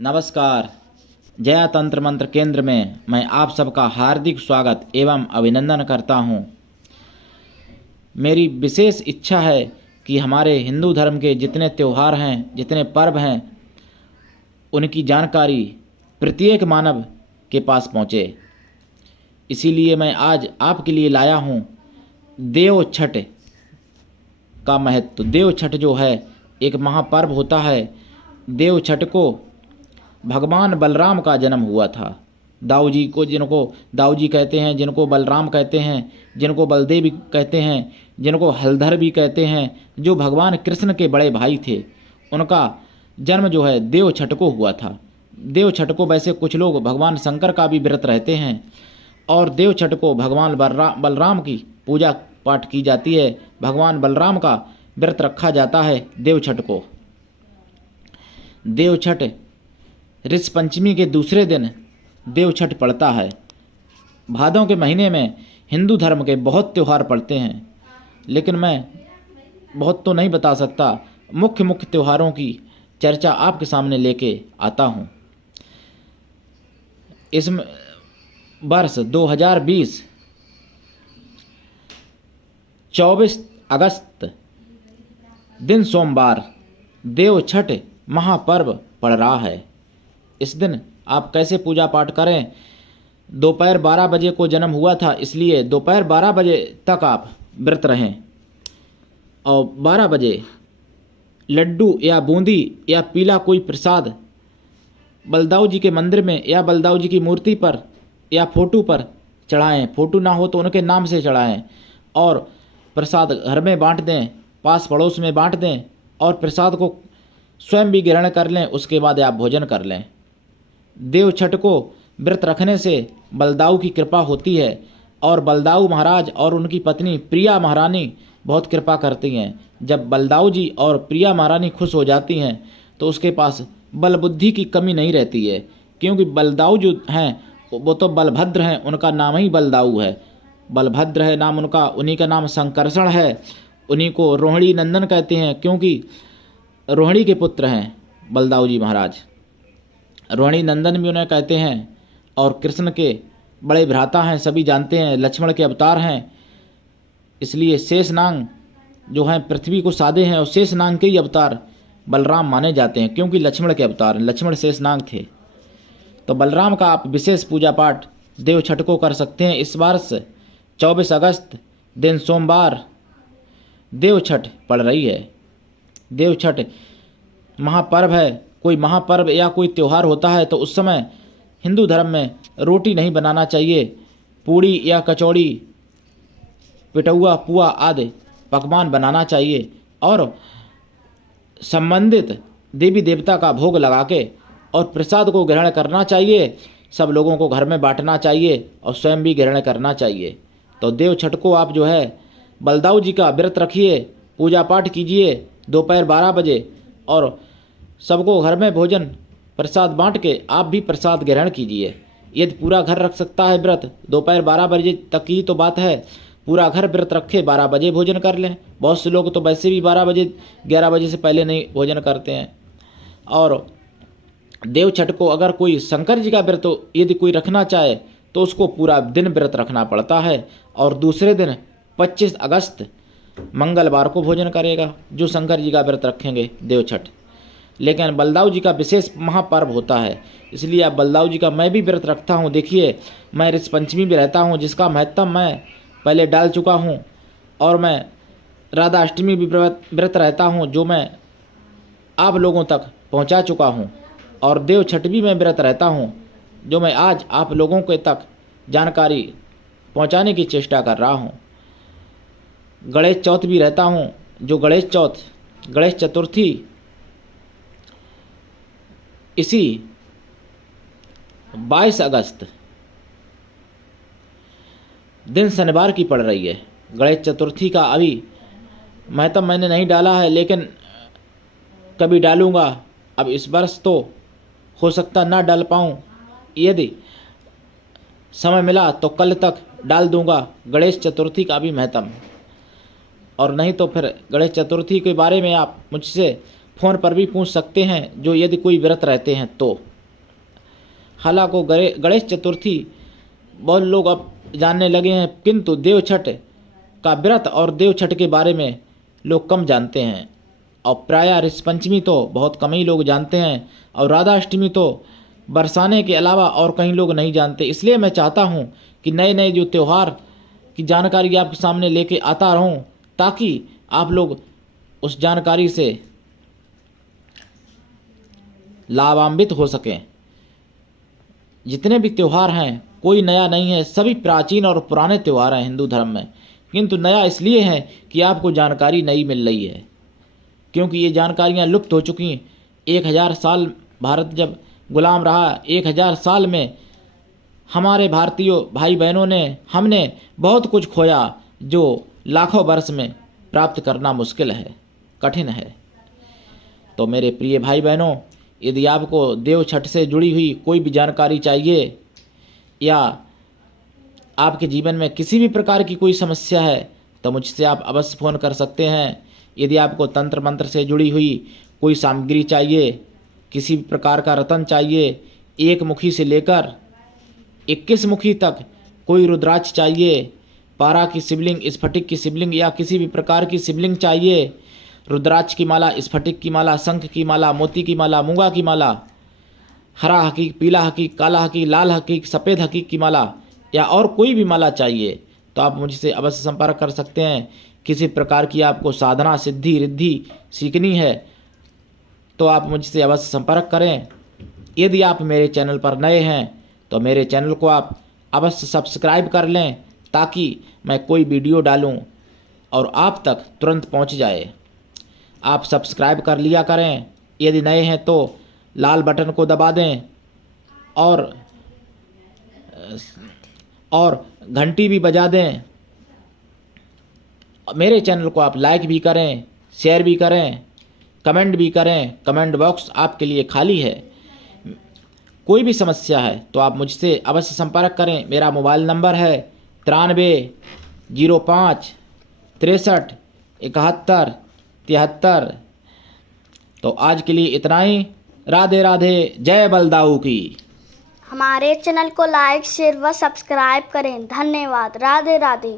नमस्कार। जया तंत्र मंत्र केंद्र में मैं आप सबका हार्दिक स्वागत एवं अभिनंदन करता हूँ। मेरी विशेष इच्छा है कि हमारे हिंदू धर्म के जितने त्यौहार हैं, जितने पर्व हैं, उनकी जानकारी प्रत्येक मानव के पास पहुँचे। इसीलिए मैं आज आपके लिए लाया हूँ देव छठ का महत्व। देव छठ जो है एक महापर्व होता है। देव छठ को भगवान बलराम का जन्म हुआ था। दाऊ जी को, जिनको दाऊ जी कहते हैं, जिनको बलराम कहते हैं, जिनको बलदेव कहते हैं, जिनको हलधर भी कहते हैं, जो भगवान कृष्ण के बड़े भाई थे, उनका जन्म जो है देव छठ को हुआ था। देव छठ को वैसे कुछ लोग भगवान शंकर का भी व्रत रहते हैं और देव छठ को भगवान बलराम की पूजा पाठ की जाती है। भगवान बलराम का व्रत रखा जाता है देव छठ को। देव छठ ऋषि पंचमी के दूसरे दिन देव छठ पड़ता है। भादों के महीने में हिंदू धर्म के बहुत त्यौहार पड़ते हैं, लेकिन मैं बहुत तो नहीं बता सकता। मुख्य त्योहारों की चर्चा आपके सामने लेके आता हूँ। इस वर्ष 2020 24 अगस्त दिन सोमवार देव छठ महापर्व पड़ रहा है। इस दिन आप कैसे पूजा पाठ करें। दोपहर 12 बजे को जन्म हुआ था, इसलिए दोपहर 12 बजे तक आप व्रत रहें और 12 बजे लड्डू या बूंदी या पीला कोई प्रसाद बलदाऊ जी के मंदिर में या बलदाऊ जी की मूर्ति पर या फोटो पर चढ़ाएं। फोटो ना हो तो उनके नाम से चढ़ाएं और प्रसाद घर में बांट दें, पास पड़ोस में बांट दें और प्रसाद को स्वयं भी ग्रहण कर लें। उसके बाद आप भोजन कर लें। देव छठ को व्रत रखने से बलदाऊ की कृपा होती है और बलदाऊ महाराज और उनकी पत्नी प्रिया महारानी बहुत कृपा करती हैं। जब बलदाऊ जी और प्रिया महारानी खुश हो जाती हैं तो उसके पास बल बुद्धि की कमी नहीं रहती है, क्योंकि बलदाऊ जो हैं वो तो बलभद्र हैं, उनका नाम ही बलदाऊ है। बलभद्र है नाम उनका, उन्हीं का नाम संकर्षण है। उन्हीं को रोहिणी नंदन कहते हैं, क्योंकि रोहिणी के पुत्र हैं बलदाऊ जी महाराज। रोहिणी नंदन भी उन्हें कहते हैं और कृष्ण के बड़े भ्राता हैं, सभी जानते हैं। लक्ष्मण के अवतार हैं, इसलिए शेषनाग जो हैं पृथ्वी को साधे हैं और शेषनाग के ही अवतार बलराम माने जाते हैं, क्योंकि लक्ष्मण के अवतार हैं। लक्ष्मण शेषनाग थे। तो बलराम का आप विशेष पूजा पाठ देव छठ को कर सकते हैं। इस वर्ष 24 अगस्त दिन सोमवार देव छठ पड़ रही है। देव छठ महापर्व है। कोई महापर्व या कोई त्यौहार होता है तो उस समय हिंदू धर्म में रोटी नहीं बनाना चाहिए। पूड़ी या कचौड़ी, पिटौआ, पुआ आदि पकवान बनाना चाहिए और संबंधित देवी देवता का भोग लगा के और प्रसाद को ग्रहण करना चाहिए। सब लोगों को घर में बांटना चाहिए और स्वयं भी ग्रहण करना चाहिए। तो देव छठ को आप जो है बलदाऊ जी का व्रत रखिए, पूजा पाठ कीजिए दोपहर 12 बजे और सबको घर में भोजन प्रसाद बांट के आप भी प्रसाद ग्रहण कीजिए। यदि पूरा घर रख सकता है व्रत, दोपहर 12 बजे तक की तो बात है, पूरा घर व्रत रखे 12 बजे भोजन कर लें। बहुत से लोग तो वैसे भी 12 बजे 11 बजे से पहले नहीं भोजन करते हैं। और देव छठ को अगर कोई शंकर जी का व्रत यदि कोई रखना चाहे तो उसको पूरा दिन व्रत रखना पड़ता है और दूसरे दिन 25 अगस्त मंगलवार को भोजन करेगा, जो शंकर जी का व्रत रखेंगे देव छठ। लेकिन बलदाऊ जी का विशेष महापर्व होता है, इसलिए अब बलदाऊ जी का मैं भी व्रत रखता हूँ। देखिए, मैं ऋषि पंचमी भी रहता हूँ, जिसका महत्व मैं पहले डाल चुका हूँ, और मैं राधा अष्टमी भी व्रत रहता हूँ, जो मैं आप लोगों तक पहुँचा चुका हूँ। और देव छठ भी मैं व्रत रहता हूँ, जो मैं आज आप लोगों के तक जानकारी पहुँचाने की चेष्टा कर रहा हूँ। गणेश चौथ भी रहता हूँ, जो गणेश चतुर्थी इसी 22 अगस्त दिन शनिवार की पड़ रही है। गणेश चतुर्थी का अभी महत्व मैंने नहीं डाला है, लेकिन कभी डालूंगा। अब इस वर्ष तो हो सकता ना डाल पाऊँ, यदि समय मिला तो कल तक डाल दूंगा गणेश चतुर्थी का भी महत्व। और नहीं तो फिर गणेश चतुर्थी के बारे में आप मुझसे फ़ोन पर भी पूछ सकते हैं, जो यदि कोई व्रत रहते हैं तो। हालांकि गणेश चतुर्थी बहुत लोग अब जानने लगे हैं, किंतु देव छठ का व्रत और देव छठ के बारे में लोग कम जानते हैं। और प्रायः ऋषि पंचमी तो बहुत कम ही लोग जानते हैं, और राधा अष्टमी तो बरसाने के अलावा और कहीं लोग नहीं जानते। इसलिए मैं चाहता हूँ कि नए नए जो त्यौहार की जानकारी आपके सामने लेके आता रहूँ, ताकि आप लोग उस जानकारी से लाभान्वित हो सकें। जितने भी त्यौहार हैं कोई नया नहीं है, सभी प्राचीन और पुराने त्यौहार हैं हिंदू धर्म में, किंतु नया इसलिए है कि आपको जानकारी नहीं मिल रही है, क्योंकि ये जानकारियाँ लुप्त हो चुकी हैं। 1000 साल भारत जब गुलाम रहा, 1000 साल में हमारे भारतीय भाई बहनों ने, हमने बहुत कुछ खोया जो लाखों वर्ष में प्राप्त करना मुश्किल है, कठिन है। तो मेरे प्रिय भाई बहनों, यदि आपको देव छठ से जुड़ी हुई कोई भी जानकारी चाहिए या आपके जीवन में किसी भी प्रकार की कोई समस्या है, तो मुझसे आप अवश्य फ़ोन कर सकते हैं। यदि आपको तंत्र मंत्र से जुड़ी हुई कोई सामग्री चाहिए, किसी भी प्रकार का रतन चाहिए, 1 मुखी से लेकर 21 मुखी तक कोई रुद्राक्ष चाहिए, पारा की शिवलिंग, स्फटिक की शिवलिंग या किसी भी प्रकार की शिवलिंग चाहिए, रुद्राक्ष की माला, स्फटिक की माला, शंख की माला, मोती की माला, मूंगा की माला, हरा हकीक, पीला हकीक, काला हकीक, लाल हकीक, सफ़ेद हकीक की माला या और कोई भी माला चाहिए, तो आप मुझसे अवश्य संपर्क कर सकते हैं। किसी प्रकार की आपको साधना, सिद्धि, रिद्धि सीखनी है तो आप मुझसे अवश्य संपर्क करें। यदि आप मेरे चैनल पर नए हैं तो मेरे चैनल को आप अवश्य सब्सक्राइब कर लें, ताकि मैं कोई वीडियो डालूं और आप तक तुरंत पहुंच जाए। आप सब्सक्राइब कर लिया करें, यदि नए हैं तो लाल बटन को दबा दें और घंटी भी बजा दें। मेरे चैनल को आप लाइक भी करें, शेयर भी करें, कमेंट भी करें। कमेंट बॉक्स आपके लिए खाली है। कोई भी समस्या है तो आप मुझसे अवश्य संपर्क करें। मेरा मोबाइल नंबर है 93 05 63 71 73। तो आज के लिए इतना ही। राधे राधे, जय बलदाऊ की। हमारे चैनल को लाइक, शेयर व सब्सक्राइब करें। धन्यवाद। राधे राधे।